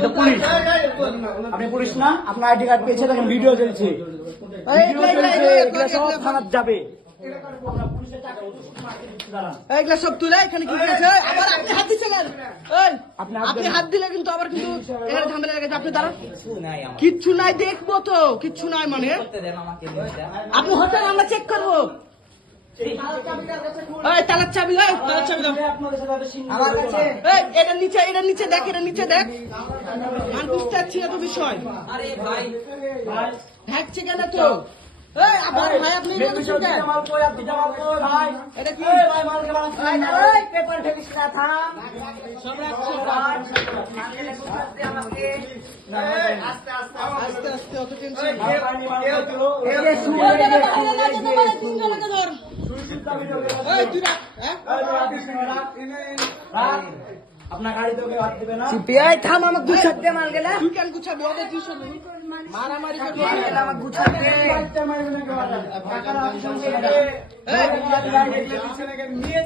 আপনি তো পুলিশ। আপনি পুলিশ না আপনার আইডি কার্ড পেয়েছে তখন ভিডিও চলছে। থানার যাবে। এগুলা সব তুলে এখানে কি আবার আপনি হাত দিচ্ছেন আপনি হাত দিলে কিন্তু আবার কিন্তু এখানে ঝামেলা লেগেছে আপনি দাঁড়ান। কিচ্ছু নাই দেখব তো। কিচ্ছু নাই মানে। আপনি হোটেল আমরা চেক করব। তালার চাবি তালার চাবি দাও এটার নিচে এটার নিচে দেখ এটার নিচে দেখ আমি বুঝতে পারছি না তো বিষয় হ্যাকছে কেন তো আস্তে আস্তে অত টেনশন আপনার গাড়ি তো হাত দিবে না। সিপিআই থাম আমার দু শব্দে মাল গেলে। তুই কেন গুছাবি? ওদের দুই শব্দে মারামারি করবি? আমার গুছাবি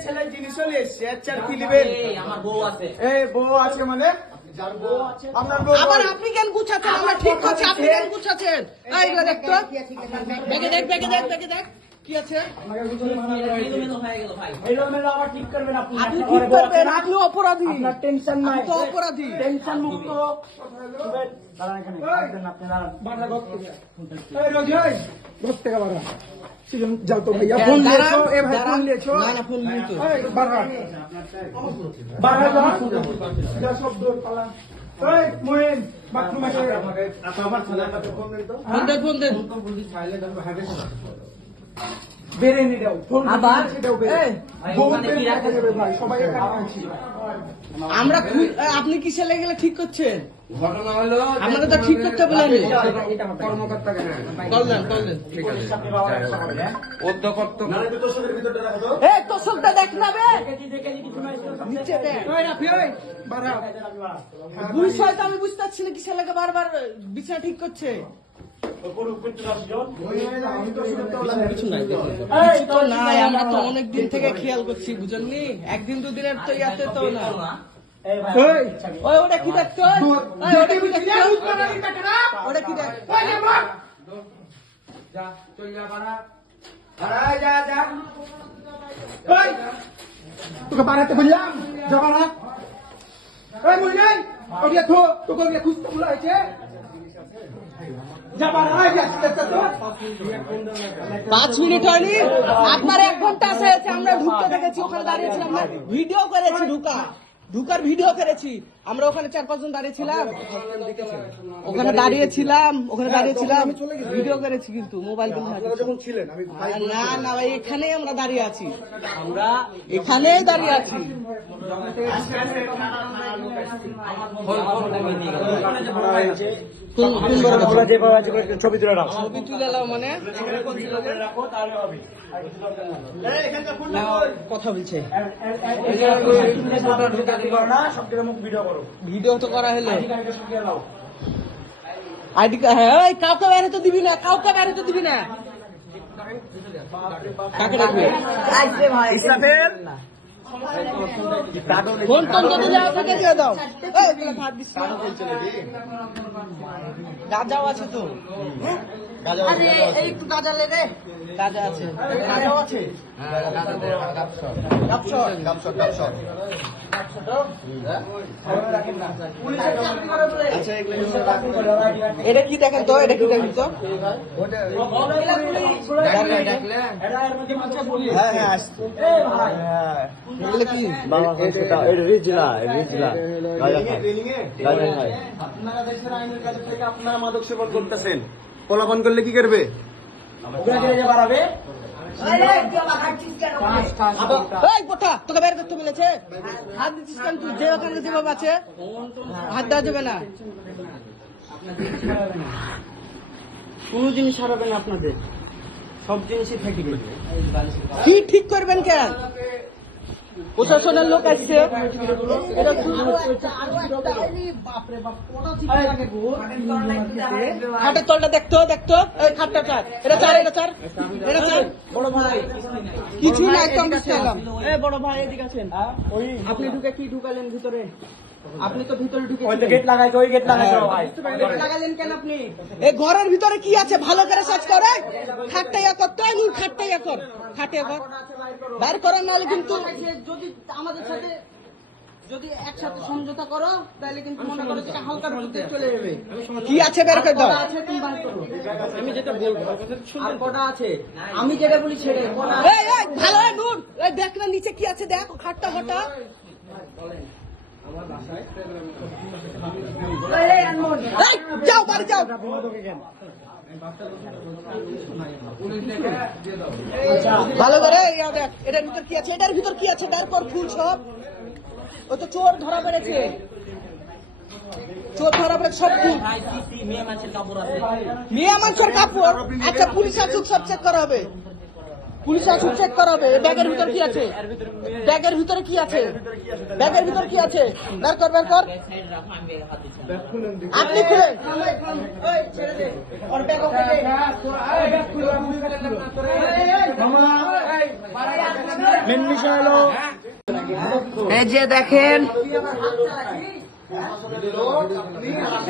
ছেলে জিনিস চলে এসছে কি বউ আছে। এই বউ আছে মানে? আবার আপনি কেন গুছাচ্ছেন? আমরা ঠিক করছি আপনি কেন গুছাচ্ছেন? দেখ দেখে দেখ। কি আছে? হয়ে আবার ঠিক করবেন আপনি। আপনি ঠিক করবেন? আপনি অপরাধী। আপনার টেনশন নাই। তো অপরাধী। টেনশন মুক্ত। দাঁড়ান এখানে আসবেন আপনি দাঁড়ান। এই রোজ ভাই ঘর থেকে বাড়া। সেজন যাও তো ভাইয়া ফোন দাঁড়ান, লিয়েছো এ ভাই দাঁড়ান। ফোন লিয়েছো না না ফোন তো। এই বাড়া বাড়া যা। যা সব দৌড় পালা। এই মোয়েন বাথরুমে ফোন দেন ফোন দেন বেরে নি দাও ফোন আবার? সেটাও বেরে এই, বউ বেরে রাখা যাবে ভাই সবাই এখানে আছি। আমরা আপনি কিসে লেগে গেলে ঠিক করছেন? ঘটনা হলো আপনারা তো ঠিক করতে বলেন। হ্যাঁ? তোষকটা দেখ না বে। দেখেছি, দেখেছি, কিছু নাই, নিচে দেখ। ওই রাফি ওই। বাড়া। বিষয় তো আমি বুঝতে পারছি না কিসে লেগে বারবার বিছানা ঠিক করছে। তো থেকে খেয়াল করছি বুঝেননি একদিন দুদিনের তোকে বাড়াতে বললাম জবানা ওই ওকে তোকে খুঁজতে বলা হয়েছে। পাঁচ মিনিট হয়নি। আপনার এক ঘণ্টা আছে, আমরা ঢুকতে দেখেছি ওখানে দাঁড়িয়েছি আমরা ভিডিও করেছি ঢুকা ঢুকার ভিডিও করেছি। আমরা ওখানে চার পাঁচজন দাঁড়িয়েছিলাম ওখানে দাঁড়িয়েছিলাম ওখানে দাঁড়িয়েছিলাম ভিডিও করেছি কিন্তু মোবাইল যখন না না ভাই এখানেই আমরা দাঁড়িয়ে আছি আমরা এখানেই দাঁড়িয়ে আছি ছবি তুলে রাখো ছবি তুলে নাও মানে রাখো তাহলে হবে না, কথা বলছে না মুখ ভিডিও ভিডিও তো করা হলো। আইডি কার্ড হ্যাঁ কাউকে বাইরে তো দিবি না কাউকে বাইরে তো দিবি না। কাকে ডাকবে? ফোন টোন যদি যাও থাকে দিয়ে দাও। গাঁজাও আছে তো। আরে এই একটু গাঁজা লে রে গাঁজা আছে। গাঁজাও আছে? গাপসর। এটা কি দেখেন তো? এটা কি দেখেন তো? হ্যাঁ হ্যাঁ আপনারা দেশের আইনের কাছে থেকে আপনারা মাদক সেবন করতেছেন। পলাপন করলে কি করবে? বাড়াবে? তোকে বের করতে বলেছে। হাত দিচ্ছিস কেন তুই? যে ওখানে যেভাবে আছে। হাত দেওয়া যাবে না। কোনো জিনিস হারাবে না আপনাদের। সব জিনিসই থাকি কি ঠিক করবেন কেন প্রশাসনের লোক আসছে? খাটের তলটা দেখতো দেখতো এই খাটটা চার। এটা চার এটা চার। এটা চার। বড় ভাই। কিছু নাই তো আমি বড় ভাই এদিকে আছেন আপনি ঢুকে কি ঢুকালেন ভিতরে? আপনি তো ভিতরে ঢুকে ওই গেট লাগাইছে ওই গেট লাগাইছে ভাই। লাগালেন কেন আপনি? এই ঘরের ভিতরে কি আছে? ভালো করে সার্চ করে। কর তাই নুন কর। খাটে কর বাইর করার নাহলে কিন্তু যদি আমাদের সাথে যদি একসাথে সমঝোতা করো তাহলে কিন্তু মনে করো যেটা হালকার মধ্যে চলে যাবে। কি আছে? বের করে দাও। আমি যেটা বলব আর কটা আছে? আমি যেটা বলি সেটা কটা এই এই ভালো এই দেখ না নিচে কি আছে দেখ। খাটটা এই, ভালো করে এটার ভিতর কি আছে? এটার ভিতর কি আছে? তারপর ফুল সব। ও তো চোর ধরা পড়েছে। চোর সব মেয়ে মানুষের কাপড় আচ্ছা পুলিশ আসুক সব চেক করা হবে। পুলিশ আসুক চেক করা হবে এই ব্যাগের ভিতর কি আছে? ব্যাগের ভিতরে কি আছে? ব্যাগের ভিতর কি আছে? বের কর বের কর। আপনি খুলে। এই যে দেখেন,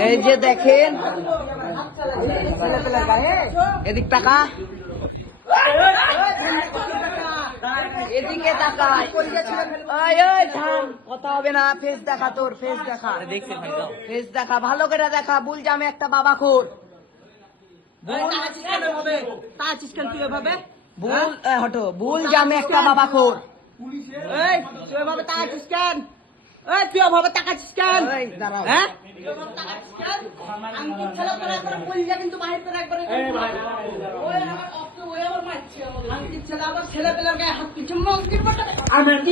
এই যে দেখেন, এদিক টাকা এদিকে তাকায় ওই ওই থাম। কথা হবে না ফেস দেখা তোর ফেস দেখা। ফেস দেখা ভালো করে দেখা। বুল জামে একটা বাবা খোর। বুল এ, হটো বুল জামে একটা বাবা খোর। এই তুই এভাবে তাকাচ্ছিস কেন? এই তুই এভাবে তাকাচ্ছিস কেন? হ্যাঁ? আমি ছেলে তোরা একবার বললে কিন্তু বাহির করে একবার আমার ছেলে গায়ে হাত